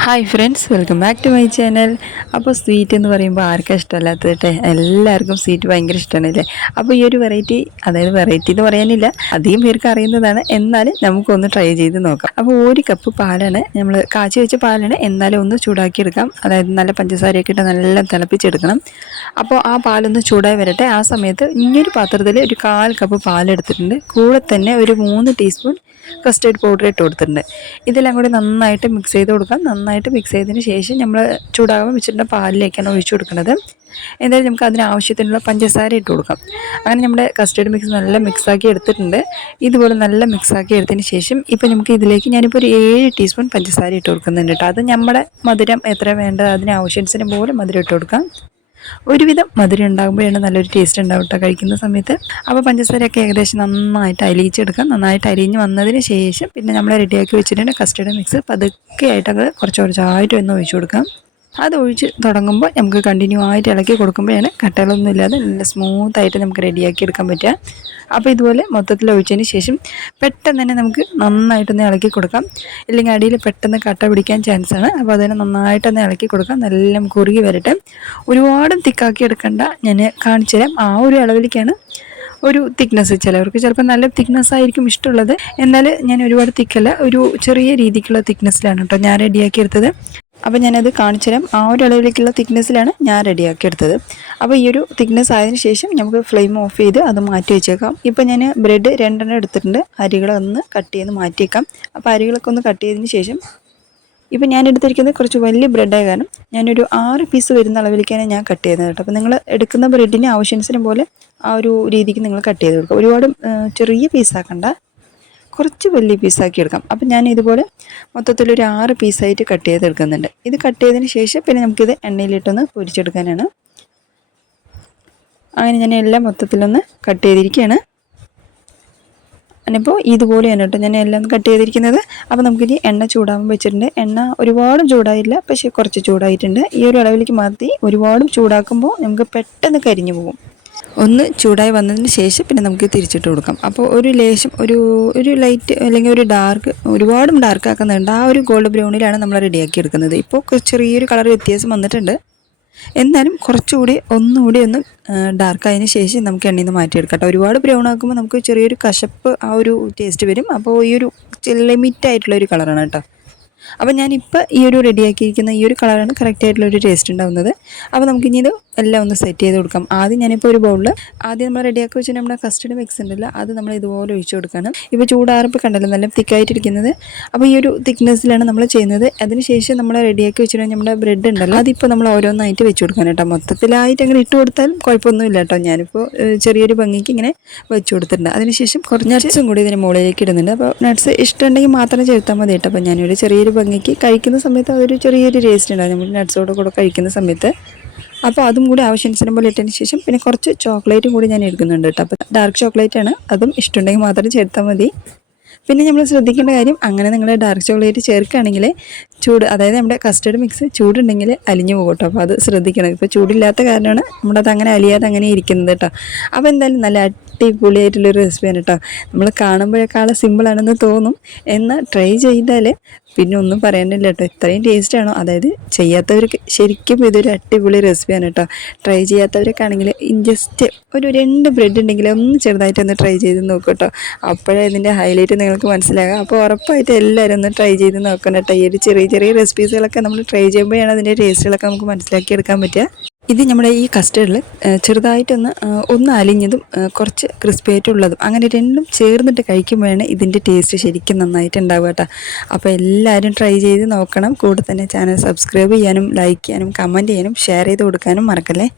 Hi friends welcome back to my channel അപ്പോൾ sweet എന്ന് പറയുമ്പോൾ ആർക്കും ഇഷ്ടമല്ലാത്തത് കേട്ടെ എല്ലാവർക്കും സ്വീറ്റ് ഭയങ്കര ഇഷ്ടമാണ് അല്ലേ അപ്പോൾ ഈ ഒരു വെറൈറ്റി അതായത് വെറൈറ്റി എന്ന് പറയാനില്ല അധികം പേർക്ക് അറിയുന്നതാണ്. എന്നാലും നമുക്കൊന്ന് ട്രൈ ചെയ്ത് നോക്കാം. അപ്പോൾ ഒരു കപ്പ് പാലാണ് നമ്മൾ കാച്ചി വെച്ച പാലാണ് എന്നാലും ഒന്ന് ചൂടാക്കി എടുക്കാം അതായത് നല്ല പഞ്ചസാരയൊക്കെ ഇട്ട് നല്ല തിളപ്പിച്ചെടുക്കണം. അപ്പോൾ ആ പാലൊന്ന് ചൂടായി വരട്ടെ. ആ സമയത്ത് ഇങ്ങനൊരു പാത്രത്തിൽ ഒരു കാൽ കപ്പ് പാലെടുത്തിട്ടുണ്ട്. കൂടെ തന്നെ ഒരു മൂന്ന് ടീസ്പൂൺ കസ്റ്റേർഡ് പൗഡർ ഇട്ട് കൊടുത്തിട്ടുണ്ട്. ഇതെല്ലാം കൂടി നന്നായിട്ട് മിക്സ് ചെയ്ത് കൊടുക്കാം. നന്നായിട്ട് മിക്സ് ചെയ്തതിന് ശേഷം നമ്മൾ ചൂടാകുമ്പോൾ വെച്ചിട്ടുള്ള പാലിലേക്കാണ് ഒഴിച്ചു കൊടുക്കുന്നത്. എന്തായാലും നമുക്ക് അതിന് ആവശ്യത്തിനുള്ള പഞ്ചസാര ഇട്ട് കൊടുക്കാം. അങ്ങനെ നമ്മുടെ കസ്റ്റേർഡ് മിക്സ് നല്ല മിക്സാക്കി എടുത്തിട്ടുണ്ട്. ഇതുപോലെ നല്ല മിക്സാക്കി എടുത്തതിന് ശേഷം ഇപ്പോൾ നമുക്ക് ഇതിലേക്ക് ഞാനിപ്പോൾ ഒരു ഏഴ് ടീസ്പൂൺ പഞ്ചസാര ഇട്ട് കൊടുക്കുന്നുണ്ട് കേട്ടോ. അത് നമ്മുടെ മധുരം എത്ര വേണ്ടത് അതിന് ആവശ്യത്തിന് പോലെ മധുരം ഇട്ട് കൊടുക്കാം. ഒരുവിധം മധുരം ഉണ്ടാകുമ്പോഴാണ് നല്ലൊരു ടേസ്റ്റ് ഉണ്ടാവും കേട്ടോ കഴിക്കുന്ന സമയത്ത്. അപ്പോൾ പഞ്ചസാരയൊക്കെ ഏകദേശം നന്നായിട്ട് അലിയിച്ചെടുക്കാം. നന്നായിട്ട് അലിഞ്ഞ് വന്നതിന് ശേഷം പിന്നെ നമ്മൾ റെഡിയാക്കി വെച്ചിട്ടുണ്ട് കസ്റ്റർഡ് മിക്സ് പതുക്കെ ആയിട്ട് അത് കുറച്ച് കുറച്ചായിട്ട് ഒന്ന് ഒഴിച്ചു കൊടുക്കാം. അത് ഒഴിച്ച് തുടങ്ങുമ്പോൾ നമുക്ക് കണ്ടിന്യൂ ആയിട്ട് ഇളക്കി കൊടുക്കുമ്പോഴാണ് കട്ടകളൊന്നും ഇല്ലാതെ നല്ല സ്മൂത്തായിട്ട് നമുക്ക് റെഡിയാക്കി എടുക്കാൻ പറ്റുക. അപ്പോൾ ഇതുപോലെ മൊത്തത്തിൽ ഒഴിച്ചതിന് ശേഷം പെട്ടെന്ന് തന്നെ നമുക്ക് നന്നായിട്ടൊന്ന് ഇളക്കി കൊടുക്കാം. ഇല്ലെങ്കിൽ അടിയിൽ പെട്ടെന്ന് കട്ട പിടിക്കാൻ ചാൻസ് ആണ്. അപ്പോൾ അതിനെ നന്നായിട്ടൊന്ന് ഇളക്കി കൊടുക്കാം. നല്ല കുറുകി വരട്ടെ. ഒരുപാടും തിക്കാക്കി എടുക്കണ്ട. ഞാൻ കാണിച്ചു തരാം. ആ ഒരു അളവിലേക്കാണ് ഒരു തിക്നെസ് ചിലവർക്ക് ചിലപ്പോൾ നല്ല തിക്നെസ് ആയിരിക്കും ഇഷ്ടമുള്ളത്. എന്നാൽ ഞാൻ ഒരുപാട് തിക്കല്ല. ഒരു ചെറിയ രീതിക്കുള്ള തിക്നെസ്സിലാണ് കേട്ടോ ഞാൻ റെഡിയാക്കി എടുത്തത്. അപ്പോൾ ഞാനത് കാണിച്ചു തരാം. ആ ഒരു അളവിലേക്കുള്ള തിക്നെസ്സിലാണ് ഞാൻ റെഡിയാക്കി എടുത്തത് അപ്പോൾ ഈ ഒരു തിക്നെസ് ആയതിനു ശേഷം നമുക്ക് ഫ്ലെയിം ഓഫ് ചെയ്ത് അത് മാറ്റി വെച്ചേക്കാം. ഇപ്പോൾ ഞാൻ ബ്രെഡ് രണ്ടെണ്ണം എടുത്തിട്ടുണ്ട്. അരികളൊന്ന് കട്ട് ചെയ്ത് മാറ്റിയേക്കാം. അപ്പോൾ അരികളൊക്കെ ഒന്ന് കട്ട് ചെയ്തതിന് ശേഷം ഇപ്പം ഞാൻ എടുത്തിരിക്കുന്നത് കുറച്ച് വലിയ ബ്രെഡായ കാരണം ഞാനൊരു ആറ് പീസ് വരുന്ന അളവിലേക്കാണ് ഞാൻ കട്ട് ചെയ്യുന്നത് കേട്ടോ. അപ്പോൾ നിങ്ങൾ എടുക്കുന്ന ബ്രെഡിന് ആവശ്യാനുസരം പോലെ ആ ഒരു രീതിക്ക് നിങ്ങൾ കട്ട് ചെയ്ത് കൊടുക്കുക. ഒരുപാട് ചെറിയ പീസാക്കണ്ട കുറച്ച് വലിയ പീസാക്കി എടുക്കാം. അപ്പം ഞാൻ ഇതുപോലെ മൊത്തത്തിൽ ഒരു ആറ് പീസായിട്ട് കട്ട് ചെയ്തെടുക്കുന്നുണ്ട് ഇത് കട്ട് ചെയ്തതിന് ശേഷം പിന്നെ നമുക്കിത് എണ്ണയിലിട്ടൊന്ന് പൊരിച്ചെടുക്കാനാണ്. അങ്ങനെ ഞാൻ എല്ലാം മൊത്തത്തിലൊന്ന് കട്ട് ചെയ്തിരിക്കുകയാണ്. ഞാനിപ്പോൾ തന്നെ കേട്ടോ ഞാൻ എല്ലാം കട്ട് ചെയ്തിരിക്കുന്നത്. അപ്പോൾ നമുക്കിനി എണ്ണ ചൂടാകുമ്പോൾ വെച്ചിട്ടുണ്ട്. എണ്ണ ഒരുപാടും ചൂടായില്ല പക്ഷേ കുറച്ച് ചൂടായിട്ടുണ്ട്. ഈ ഒരു അളവിലേക്ക് മാറ്റി ഒരുപാടും ചൂടാക്കുമ്പോൾ നമുക്ക് പെട്ടെന്ന് കരിഞ്ഞു പോകും. ഒന്ന് ചൂടായി വന്നതിന് ശേഷം പിന്നെ നമുക്ക് തിരിച്ചിട്ട് കൊടുക്കാം. അപ്പോൾ ഒരു ലേശം ഒരു ഒരു ലൈറ്റ് അല്ലെങ്കിൽ ഒരു ഡാർക്ക് ഒരുപാടും ഡാർക്ക് ആക്കുന്നുണ്ട്. ആ ഒരു ഗോൾഡ് ബ്രൗണിലാണ് നമ്മൾ റെഡിയാക്കി എടുക്കുന്നത്. ഇപ്പോൾ ചെറിയൊരു കളർ വ്യത്യാസം വന്നിട്ടുണ്ട്. എന്നാലും കുറച്ചുകൂടി ഒന്നുകൂടി ഒന്ന് ഡാർക്ക് ആയതിന് ശേഷം നമുക്ക് എണ്ണയിൽ നിന്ന് മാറ്റിയെടുക്കാം കേട്ടോ. ഒരുപാട് ബ്രൗൺ ആക്കുമ്പോൾ നമുക്ക് ചെറിയൊരു കശപ്പ് ആ ഒരു ടേസ്റ്റ് വരും. അപ്പോൾ ഈ ഒരു ലിമിറ്റ് ആയിട്ടുള്ള ഒരു കളറാണ് കേട്ടോ. അപ്പോൾ ഞാനിപ്പോൾ ഈ ഒരു റെഡിയാക്കിയിരിക്കുന്ന ഈ ഒരു കളറാണ് കറക്റ്റ് ആയിട്ടുള്ള ഒരു ടേസ്റ്റ് ഉണ്ടാകുന്നത് അപ്പോൾ നമുക്കിനി ഇത് എല്ലാം ഒന്ന് സെറ്റ് ചെയ്ത് കൊടുക്കാം. ആദ്യം ഞാനിപ്പോൾ ഒരു ബൗളിൽ ആദ്യം നമ്മൾ റെഡിയാക്കി വെച്ചാൽ നമ്മുടെ കസ്റ്റഡ് മിക്സ് ഉണ്ടല്ലോ അത് നമ്മൾ ഇതുപോലെ ഒഴിച്ചു കൊടുക്കണം. ഇപ്പോൾ ചൂടാറുമ്പോൾ കണ്ടല്ലോ നല്ല തിക്കായിട്ടിരിക്കുന്നത്. അപ്പോൾ ഈ ഒരു തിക്നെസ്സിലാണ് നമ്മൾ ചെയ്യുന്നത്. അതിനുശേഷം നമ്മൾ റെഡിയാക്കി വെച്ചിട്ടുണ്ടെങ്കിൽ നമ്മുടെ ബ്രെഡ് ഉണ്ടല്ലോ അതിപ്പോൾ നമ്മൾ ഓരോന്നായിട്ട് വെച്ച് കൊടുക്കാൻ കേട്ടോ. മൊത്തത്തിലായിട്ട് അങ്ങനെ ഇട്ട് കൊടുത്താലും കുഴപ്പമൊന്നുമില്ല കേട്ടോ. ഞാനിപ്പോൾ ചെറിയൊരു ഭംഗിക്ക് ഇങ്ങനെ വെച്ച് കൊടുത്തിട്ടുണ്ട്. അതിനുശേഷം കുറച്ച് നട്ട്സും കൂടി ഇതിന് മുകളിലേക്ക് ഇടുന്നുണ്ട്. അപ്പോൾ നട്ട്സ് ഇഷ്ടമുണ്ടെങ്കിൽ മാത്രം ചേർത്താൽ മതി കേട്ടോ. അപ്പോൾ ഞാനൊരു ചെറിയൊരു ഭംഗിക്ക് കഴിക്കുന്ന സമയത്ത് അതൊരു ചെറിയൊരു ടേസ്റ്റ് ഉണ്ടാകും. നമ്മൾ നട്ട്സോടെ കൂടെ കഴിക്കുന്ന സമയത്ത്. അപ്പോൾ അതും കൂടി ആവശ്യാനുസരണം പോലെ ഇട്ടതിന് ശേഷം പിന്നെ കുറച്ച് ചോക്ലേറ്റും കൂടി ഞാൻ എടുക്കുന്നുണ്ട് കേട്ടോ. അപ്പോൾ ഡാർക്ക് ചോക്ലേറ്റ് ആണ്. അതും ഇഷ്ടമുണ്ടെങ്കിൽ മാത്രം ചേർത്താൽ മതി. പിന്നെ നമ്മൾ ശ്രദ്ധിക്കേണ്ട കാര്യം അങ്ങനെ നിങ്ങൾ ഡാർക്ക് ചോക്ലേറ്റ് ചേർക്കുകയാണെങ്കിൽ ചൂട് അതായത് നമ്മുടെ കസ്റ്റർഡ് മിക്സ് ചൂടുണ്ടെങ്കിൽ അലിഞ്ഞു പോകും കേട്ടോ. അപ്പോൾ അത് ശ്രദ്ധിക്കണം. ഇപ്പോൾ ചൂടില്ലാത്ത കാരണമാണ് നമ്മുടെ അത് അങ്ങനെ അലിയാതെ അങ്ങനെ ഇരിക്കുന്നത് കേട്ടോ. അപ്പോൾ എന്തായാലും നല്ല അടിപൊളിയായിട്ടുള്ളൊരു റെസിപ്പിയാണ് കേട്ടോ. നമ്മൾ കാണുമ്പോഴേക്കാളും സിമ്പിളാണെന്ന് തോന്നും. എന്നാൽ ട്രൈ ചെയ്താൽ പിന്നെ ഒന്നും പറയാനില്ല കേട്ടോ. ഇത്രയും ടേസ്റ്റാണോ അതായത് ചെയ്യാത്തവർക്ക് ശരിക്കും ഇതൊരു അടിപൊളി റെസിപ്പിയാണ് കേട്ടോ. ട്രൈ ഇൻ ജസ്റ്റ് ഒരു രണ്ട് ബ്രെഡ് ഉണ്ടെങ്കിൽ ഒന്ന് ചെറുതായിട്ട് ഒന്ന് ട്രൈ ചെയ്ത് നോക്കും കേട്ടോ. അപ്പോഴേ ഇതിന്റെ ഹൈലൈറ്റ് നിങ്ങൾക്ക് മനസ്സിലാകാം. അപ്പോൾ ഉറപ്പായിട്ട് എല്ലാവരും ഒന്ന് ട്രൈ ചെയ്ത് നോക്കണം കേട്ടോ. ഈ ഒരു ചെറിയ ചെറിയ റെസിപ്പീസുകളൊക്കെ നമ്മൾ ട്രൈ ചെയ്യുമ്പോഴാണ് അതിന്റെ ടേസ്റ്റുകളൊക്കെ നമുക്ക് മനസ്സിലാക്കി എടുക്കാൻ പറ്റുക. ഇത് നമ്മുടെ ഈ കസ്റ്റേർഡിൽ ചെറുതായിട്ടൊന്ന് ഒന്ന് അലിഞ്ഞതും കുറച്ച് ക്രിസ്പി ആയിട്ടുള്ളതും അങ്ങനെ രണ്ടും ചേർന്നിട്ട് കഴിക്കുമ്പോഴാണ് ഇതിന്റെ ടേസ്റ്റ് ശരിക്കും നന്നായിട്ട് ഉണ്ടാവുക കേട്ടോ. അപ്പോൾ എല്ലാവരും ട്രൈ ചെയ്ത് നോക്കണം. കൂടെ തന്നെ ചാനൽ സബ്സ്ക്രൈബ് ചെയ്യാനും ലൈക്ക് ചെയ്യാനും കമന്റ് ചെയ്യാനും ഷെയർ ചെയ്ത് കൊടുക്കാനും മറക്കല്ലേ?